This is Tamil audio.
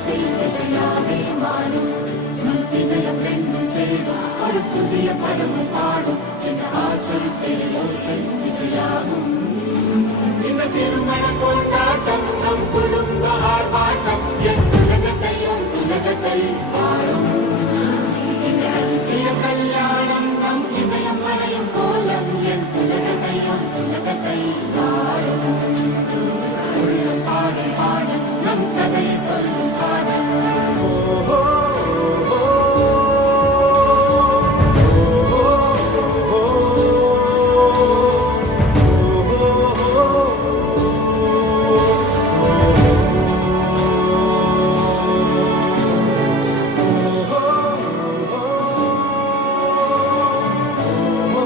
செய் இசையாவே மாறும் மந்தினயம் ரெண்டும் சேரும் ஒரு புதிய பதமும் பாடும் என்ற ஆசை தேயோசை இசையாகும் இந்த திருமண கொண்டாட்டம் நம்